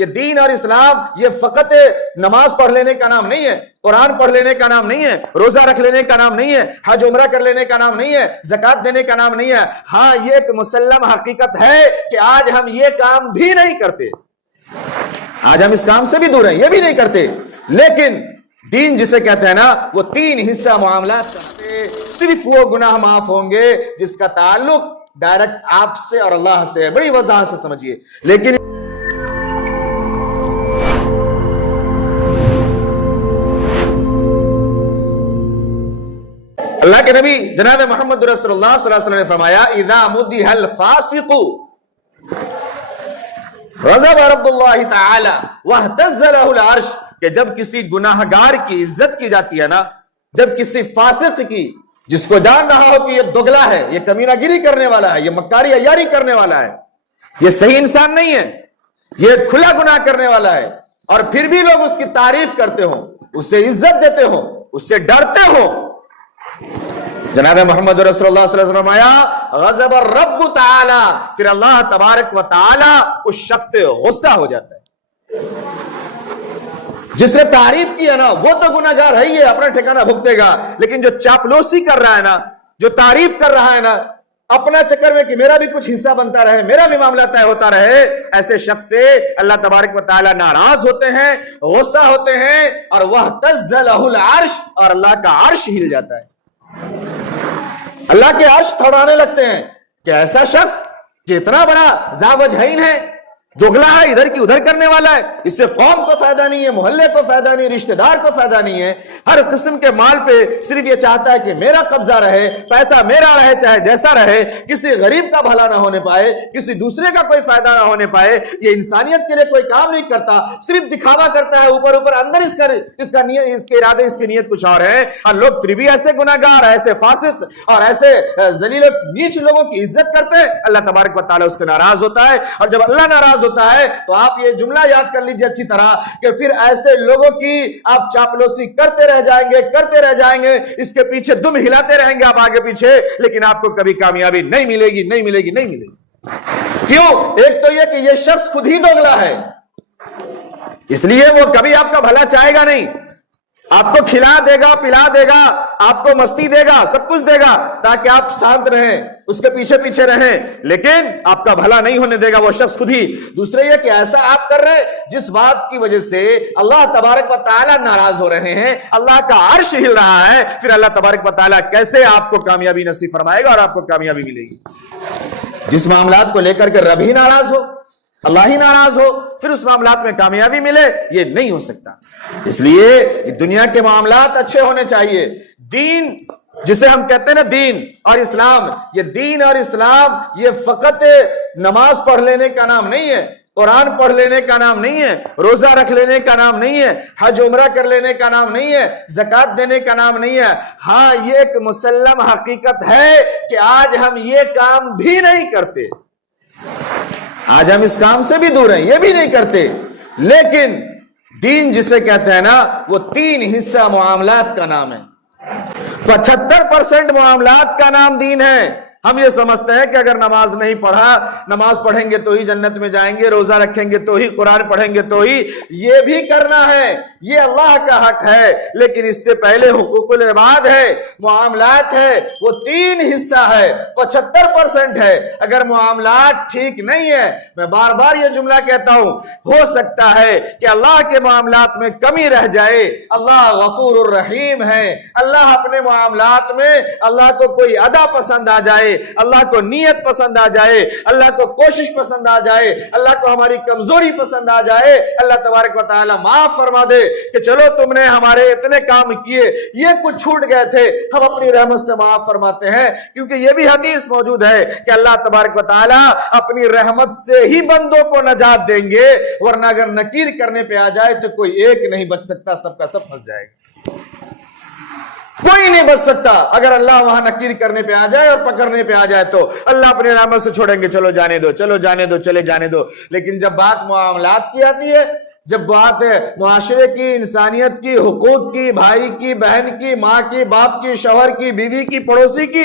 یہ دین اور اسلام یہ فقط نماز پڑھ لینے کا نام نہیں ہے، قرآن پڑھ لینے کا نام نہیں ہے، روزہ رکھ لینے کا نام نہیں ہے، حج عمرہ کر لینے کا نام نہیں ہے، زکات دینے کا نام نہیں ہے۔ ہاں یہ ایک مسلم حقیقت ہے کہ آج ہم یہ کام بھی نہیں کرتے، آج ہم اس کام سے بھی دور ہیں، یہ بھی نہیں کرتے، لیکن دین جسے کہتے ہیں نا وہ تین حصہ معاملات کرتے، صرف وہ گناہ معاف ہوں گے جس کا تعلق ڈائریکٹ آپ سے اور اللہ سے ہے۔ بڑی وضاحت سے سمجھیے۔ لیکن اللہ کے نبی جناب محمد رسول اللہ صلی اللہ علیہ وسلم نے فرمایا اذا مدح الفاسق غضب رب اللہ تعالی واہتز له العرش، کہ جب کسی گناہگار کی عزت کی جاتی ہے نا، جب کسی فاسق کی جس کو جان رہا ہو کہ یہ دگلا ہے، یہ کمینہ گیری کرنے والا ہے، یہ مکاری عیاری کرنے والا ہے، یہ صحیح انسان نہیں ہے، یہ کھلا گناہ کرنے والا ہے، اور پھر بھی لوگ اس کی تعریف کرتے ہوں، اسے عزت دیتے ہوں، اس سے ڈرتے ہوں، جناب محمد رسول اللہ صلی اللہ علیہ وسلم آیا غضب الرب تعالی، پھر اللہ تبارک و تعالی اس شخص سے غصہ ہو جاتا ہے۔ جس نے تعریف کیا نا وہ تو گناہگار ہے، یہ اپنا ٹھکانہ بھگتے گا، لیکن جو چاپلوسی کر رہا ہے نا، جو تعریف کر رہا ہے نا اپنا چکر میں کہ میرا بھی کچھ حصہ بنتا رہے، میرا بھی معاملہ طے ہوتا رہے، ایسے شخص سے اللہ تبارک و تعالی ناراض ہوتے ہیں، غصہ ہوتے ہیں، اور واہتز لہ العرش، اور اللہ کا عرش ہل جاتا ہے، اللہ کے عرش تھڑانے لگتے ہیں کہ ایسا شخص کہ اتنا بڑا ذا وجہین ہے، دگلا ہے، ادھر کی ادھر کرنے والا ہے، اس سے قوم کو فائدہ نہیں ہے، محلے کو فائدہ نہیں، رشتہ دار کو فائدہ نہیں ہے، ہر قسم کے مال پہ صرف یہ چاہتا ہے کہ میرا قبضہ رہے، پیسہ میرا رہے چاہے جیسا رہے، کسی غریب کا بھلا نہ ہونے پائے، کسی دوسرے کا کوئی فائدہ نہ ہونے پائے، یہ انسانیت کے لیے کوئی کام نہیں کرتا، صرف دکھاوا کرتا ہے اوپر اوپر، اندر اس کے ارادے اس کی نیت کچھ اور ہے، اور لوگ پھر بھی ایسے گناہگار، ایسے فاسق اور ایسے ذلیل و نیچ لوگوں کی عزت کرتے ہیں، اللہ تبارک و تعالی اس سے ناراض ہوتا ہے، اور جب اللہ ناراض ہوتا ہے تو آپ یہ جملہ یاد کر لیجئے اچھی طرح کہ پھر ایسے لوگوں کی آپ چاپلوسی کرتے رہ جائیں گے، اس کے پیچھے دم ہلاتے رہیں گے آپ آگے پیچھے، لیکن آپ کو کبھی کامیابی نہیں ملے گی۔ کیوں؟ ایک تو یہ کہ یہ شخص خود ہی دوگلا ہے، اس لیے وہ کبھی آپ کا بھلا چاہے گا نہیں، آپ کو کھلا دے گا، پلا دے گا، آپ کو مستی دے گا، سب کچھ دے گا تاکہ آپ شانت رہیں، اس کے پیچھے رہیں، لیکن آپ کا بھلا نہیں ہونے دے گا وہ شخص خود ہی۔ دوسرے یہ کہ ایسا آپ کر رہے جس بات کی وجہ سے اللہ تبارک و تعالی ناراض ہو رہے ہیں، اللہ کا عرش ہل رہا ہے، پھر اللہ تبارک و تعالی کیسے آپ کو کامیابی نصیب فرمائے گا اور آپ کو کامیابی ملے گی؟ جس معاملات کو لے کر کے رب ہی ناراض ہو، اللہ ہی ناراض ہو، پھر اس معاملات میں کامیابی ملے، یہ نہیں ہو سکتا۔ اس لیے دنیا کے معاملات اچھے ہونے چاہیے۔ دین جسے ہم کہتے ہیں نا دین اور اسلام، یہ دین اور اسلام یہ فقط نماز پڑھ لینے کا نام نہیں ہے، قرآن پڑھ لینے کا نام نہیں ہے، روزہ رکھ لینے کا نام نہیں ہے، حج عمرہ کر لینے کا نام نہیں ہے، زکات دینے کا نام نہیں ہے۔ ہاں یہ ایک مسلم حقیقت ہے کہ آج ہم یہ کام بھی نہیں کرتے، آج ہم اس کام سے بھی دور ہیں، یہ بھی نہیں کرتے، لیکن دین جسے کہتے ہیں نا وہ تین حصہ معاملات کا نام ہے، 75% معاملات کا نام دین ہے۔ ہم یہ سمجھتے ہیں کہ اگر نماز نہیں پڑھا، نماز پڑھیں گے تو ہی جنت میں جائیں گے، روزہ رکھیں گے تو ہی، قرآن پڑھیں گے تو ہی، یہ بھی کرنا ہے، یہ اللہ کا حق ہے، لیکن اس سے پہلے حقوق العباد ہے، معاملات ہے، وہ تین حصہ ہے، 75% ہے۔ اگر معاملات ٹھیک نہیں ہے، میں بار بار یہ جملہ کہتا ہوں، ہو سکتا ہے کہ اللہ کے معاملات میں کمی رہ جائے، اللہ غفور الرحیم ہے، اللہ اپنے معاملات میں اللہ کو کوئی ادا پسند آ جائے، اللہ کو نیت پسند آ جائے، اللہ کو کوشش پسند آ جائے، اللہ کو ہماری کمزوری پسند آ جائے، اللہ تبارک و تعالی معاف فرما دے کہ چلو تم نے ہمارے اتنے کام کیے، یہ کچھ چھوٹ گئے تھے، ہم اپنی رحمت سے معاف فرماتے ہیں، کیونکہ یہ بھی حدیث موجود ہے کہ اللہ تبارک و تعالی اپنی رحمت سے ہی بندوں کو نجات دیں گے، ورنہ اگر نکیر کرنے پہ آ جائے تو کوئی ایک نہیں بچ سکتا، سب کا سب پھنس جائے گا، کوئی نہیں بچ سکتا۔ اگر اللہ وہاں نکیر کرنے پہ آ جائے اور پکڑنے پہ آ جائے تو اللہ اپنے رحمت سے چھوڑیں گے، چلو جانے دو، چلو جانے دو، چلے جانے دو۔ لیکن جب بات معاملات کی آتی ہے، جب بات معاشرے کی، انسانیت کی، حقوق کی، بھائی کی، بہن کی، ماں کی، باپ کی، شوہر کی، بیوی کی، پڑوسی کی،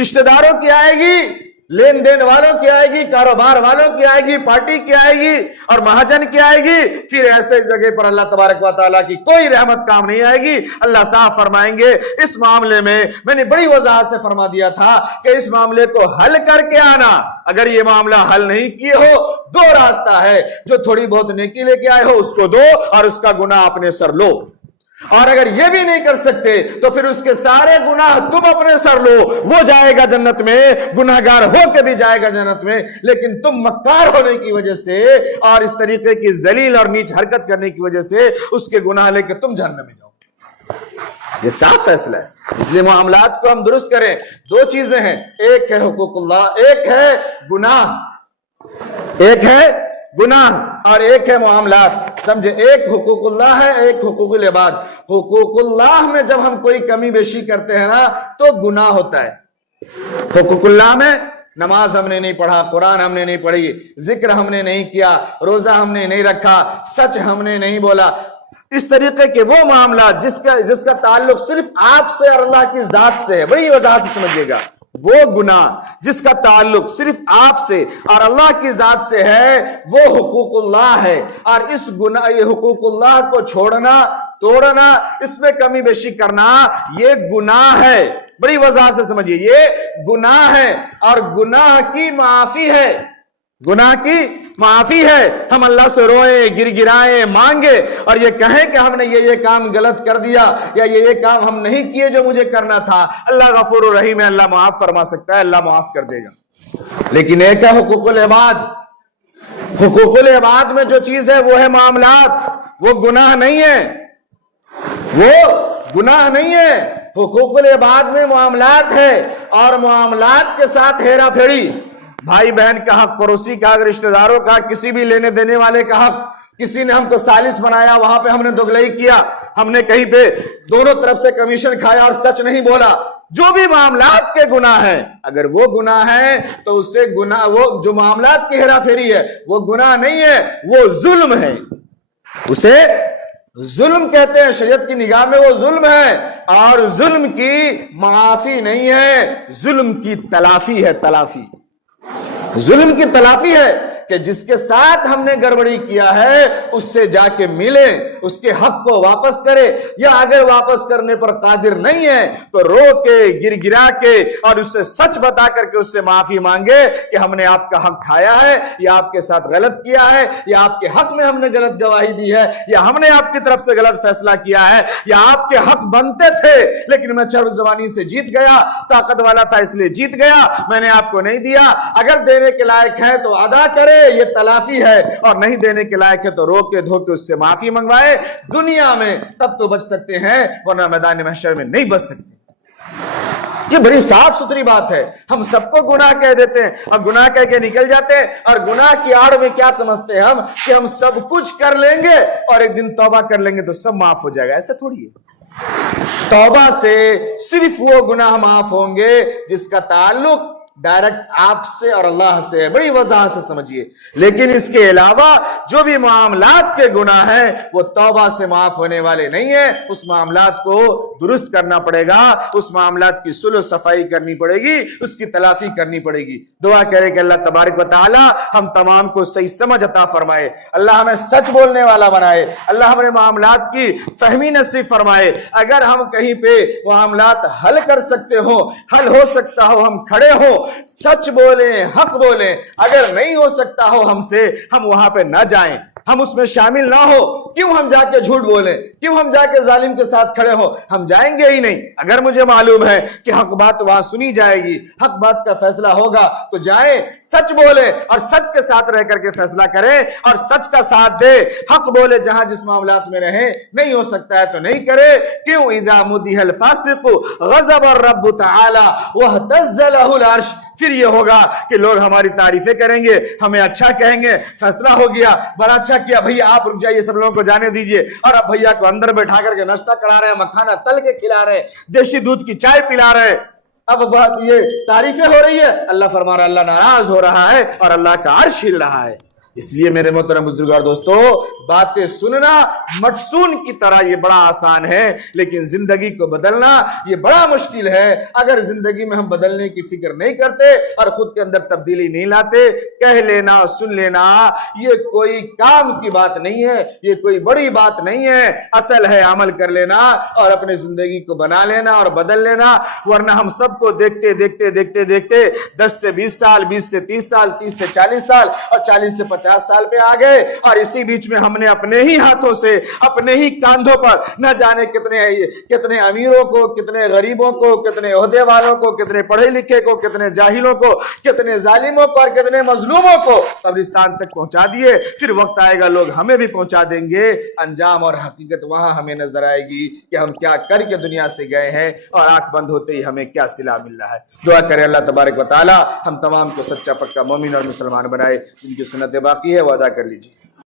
رشتہ داروں کی آئے گی، لین دین والوں کی آئے گی، کاروبار والوں کی آئے گی، پارٹی کی آئے گی اور مہاجن کی آئے گی، پھر ایسے جگہ پر اللہ تبارک و تعالیٰ کی کوئی رحمت کام نہیں آئے گی۔ اللہ صاحب فرمائیں گے اس معاملے میں نے بڑی وضاحت سے فرما دیا تھا کہ اس معاملے کو حل کر کے آنا۔ اگر یہ معاملہ حل نہیں کیے ہو، دو راستہ ہے، جو تھوڑی بہت نیکی لے کے آئے ہو اس کو دو اور اس کا گناہ اپنے سر لو، اور اگر یہ بھی نہیں کر سکتے تو پھر اس کے سارے گناہ تم اپنے سر لو۔ وہ جائے گا جنت میں، گناہگار ہو کے بھی جائے گا جنت میں، لیکن تم مکار ہونے کی وجہ سے اور اس طریقے کی ذلیل اور نیچ حرکت کرنے کی وجہ سے اس کے گناہ لے کے تم جہنم میں جاؤ۔ یہ صاف فیصلہ ہے، اس لیے معاملات کو ہم درست کریں۔ دو چیزیں ہیں، ایک ہے حقوق اللہ، ایک ہے گناہ، ایک ہے گناہ اور ایک ہے معاملات۔ سمجھے، ایک حقوق اللہ ہے، ایک حقوق العباد۔ حقوق اللہ میں جب ہم کوئی کمی بیشی کرتے ہیں نا تو گناہ ہوتا ہے۔ حقوق اللہ میں نماز ہم نے نہیں پڑھا، قرآن ہم نے نہیں پڑھی، ذکر ہم نے نہیں کیا، روزہ ہم نے نہیں رکھا، سچ ہم نے نہیں بولا، اس طریقے کے وہ معاملات جس کا تعلق صرف آپ سے اور اللہ کی ذات سے ہے، بڑی وضاحت سے سمجھیے گا، وہ گناہ جس کا تعلق صرف آپ سے اور اللہ کی ذات سے ہے وہ حقوق اللہ ہے۔ اور اس گناہ، یہ حقوق اللہ کو چھوڑنا، توڑنا، اس میں کمی بیشی کرنا، یہ گناہ ہے۔ بڑی وضاحت سے سمجھیے، یہ گناہ ہے اور گناہ کی معافی ہے، گناہ کی معافی ہے۔ ہم اللہ سے روئیں، گر گرائیں، مانگے اور یہ کہیں کہ ہم نے یہ کام غلط کر دیا یا یہ کام ہم نہیں کیے جو مجھے کرنا تھا، اللہ غفور الرحیم ہے، اللہ معاف فرما سکتا ہے، اللہ معاف کر دے گا۔ لیکن ایک ہے حقوق العباد۔ حقوق العباد میں جو چیز ہے وہ ہے معاملات، وہ گناہ نہیں ہے، وہ گناہ نہیں ہے۔ حقوق العباد میں معاملات ہے اور معاملات کے ساتھ ہیرا پھیری، بھائی بہن کا حق، پڑوسی کا حق، رشتہ داروں کا حق، کسی بھی لینے دینے والے کا حق۔ کسی نے ہم کو سالس بنایا، وہاں پہ ہم نے دگلئی کیا، ہم نے کہیں پہ دونوں طرف سے کمیشن کھایا اور سچ نہیں بولا، جو بھی معاملات کے گناہ ہیں، اگر وہ گناہ ہے تو اس سے گناہ، وہ جو معاملات کی ہیرا پھیری ہے وہ گناہ نہیں ہے، وہ ظلم ہے، اسے ظلم کہتے ہیں، شریعت کی نگاہ میں وہ ظلم ہے، اور ظلم کی معافی نہیں ہے، ظلم کی تلافی ہے، تلافی، ظلم کی تلافی ہے کہ جس کے ساتھ ہم نے گڑبڑی کیا ہے اس سے جا کے ملے، اس کے حق کو واپس کرے، یا اگر واپس کرنے پر قادر نہیں ہے تو رو کے، گر گرا کے اور اس سے سچ بتا کر کے اس سے معافی مانگے کہ ہم نے آپ کا حق کھایا ہے یا آپ کے ساتھ غلط کیا ہے یا آپ کے حق میں ہم نے غلط گواہی دی ہے یا ہم نے آپ کی طرف سے غلط فیصلہ کیا ہے یا آپ کے حق بنتے تھے لیکن میں چرب زبانی سے جیت گیا، طاقت والا تھا اس لیے جیت گیا، میں نے آپ کو نہیں دیا، اگر دینے کے لائق ہے تو ادا کرے، یہ تلافی ہے، اور نہیں دینے کے لائق ہے تو رو کے دھو کے اس سے معافی منگوائے دنیا میں، تب تو بچ سکتے ہیں، ورنہ میدان محشر میں نہیں بچ سکتے۔ یہ بڑی صاف ستھری بات ہے۔ ہم سب کو گناہ کہہ دیتے ہیں اور گناہ کہہ کے نکل جاتے ہیں، اور گناہ کی آڑ میں کیا سمجھتے ہیں ہم کہ ہم سب کچھ کر لیں گے اور ایک دن توبہ کر لیں گے تو سب معاف ہو جائے گا۔ ایسا تھوڑی ہے، توبہ سے صرف وہ گناہ معاف ہوں گے جس کا تعلق ڈائریکٹ آپ سے اور اللہ سے ہے، بڑی وضاحت سے سمجھیے۔ لیکن اس کے علاوہ جو بھی معاملات کے گناہ ہیں وہ توبہ سے معاف ہونے والے نہیں ہیں، اس معاملات کو درست کرنا پڑے گا، اس معاملات کی صلح و صفائی کرنی پڑے گی، اس کی تلافی کرنی پڑے گی۔ دعا کرے کہ اللہ تبارک و تعالی ہم تمام کو صحیح سمجھ عطا فرمائے، اللہ ہمیں سچ بولنے والا بنائے، اللہ ہمیں معاملات کی فہمی نصیب فرمائے۔ اگر ہم کہیں پہ معاملات حل کر سکتے ہو، حل ہو سکتا ہو، ہم کھڑے ہو، سچ بولیں، حق بولیں، اگر نہیں ہو سکتا ہو ہم سے، ہم وہاں پہ نہ جائیں، ہم اس میں شامل نہ ہو۔ کیوں ہم جا کے جھوٹ بولیں، کیوں ہم جا کے ظالم کے ساتھ کھڑے ہو، ہم جائیں گے ہی نہیں۔ اگر مجھے معلوم ہے کہ حق بات وہاں سنی جائے گی، حق بات کا فیصلہ ہوگا تو جائیں، سچ بولے اور سچ کے ساتھ رہ کر کے فیصلہ کریں اور سچ کا ساتھ دے، حق بولے جہاں جس معاملات میں رہیں، نہیں ہو سکتا ہے تو نہیں کرے۔ کیوں اذا مدح الفاسق غضب الرب تعالی واہتز له العرش، پھر یہ ہوگا کہ لوگ ہماری تعریفیں کریں گے، ہمیں اچھا کہیں گے، فیصلہ ہو گیا، بڑا اچھا کیا بھیا، آپ رک جائیے، سب لوگوں کو جانے دیجئے، اور اب بھیا کو اندر بیٹھا کر کے ناشتہ کرا رہے ہیں، مکھانا تل کے کھلا رہے ہیں، دیسی دودھ کی چائے پلا رہے ہیں، اب بات یہ تعریفیں ہو رہی ہے، اللہ فرما رہا ہے، اللہ ناراض ہو رہا ہے اور اللہ کا عرش ہل رہا ہے۔ اس لیے میرے محترم بزرگار دوستو، باتیں سننا مٹسون کی طرح یہ بڑا آسان ہے، لیکن زندگی کو بدلنا یہ بڑا مشکل ہے۔ اگر زندگی میں ہم بدلنے کی فکر نہیں کرتے اور خود کے اندر تبدیلی نہیں لاتے، کہہ لینا سن لینا یہ کوئی کام کی بات نہیں ہے، یہ کوئی بڑی بات نہیں ہے۔ اصل ہے عمل کر لینا اور اپنی زندگی کو بنا لینا اور بدل لینا، ورنہ ہم سب کو دیکھتے دیکھتے دیکھتے دیکھتے 10 سے 20 سال، 20 سے 30 سال، 30 سے 40 سال اور 40 سے 50 سال پہ آ گئے، اور اسی بیچ میں ہم نے اپنے ہی ہاتھوں سے، اپنے ہی کاندھوں پر نہ جانے کتنے امیروں کو، کتنے غریبوں کو، کتنے عہدے والوں کو، کتنے پڑھے لکھے کو، کتنے جاہلوں کو، کتنے ظالموں کو اور کتنے مظلوموں کو قبرستان تک پہنچا دیے۔ پھر وقت آئے گا لوگ ہمیں بھی پہنچا دیں گے، انجام اور حقیقت وہاں ہمیں نظر آئے گی کہ ہم کیا کر کے دنیا سے گئے ہیں اور آنکھ بند ہوتے ہی ہمیں کیا صلہ مل رہا ہے۔ دعا کرے اللہ تبارک و تعالی ہم تمام کو سچا پکا مومن اور مسلمان بنائے، جن کی سنتیں باقی ہے وہ ادا کر لیجیے۔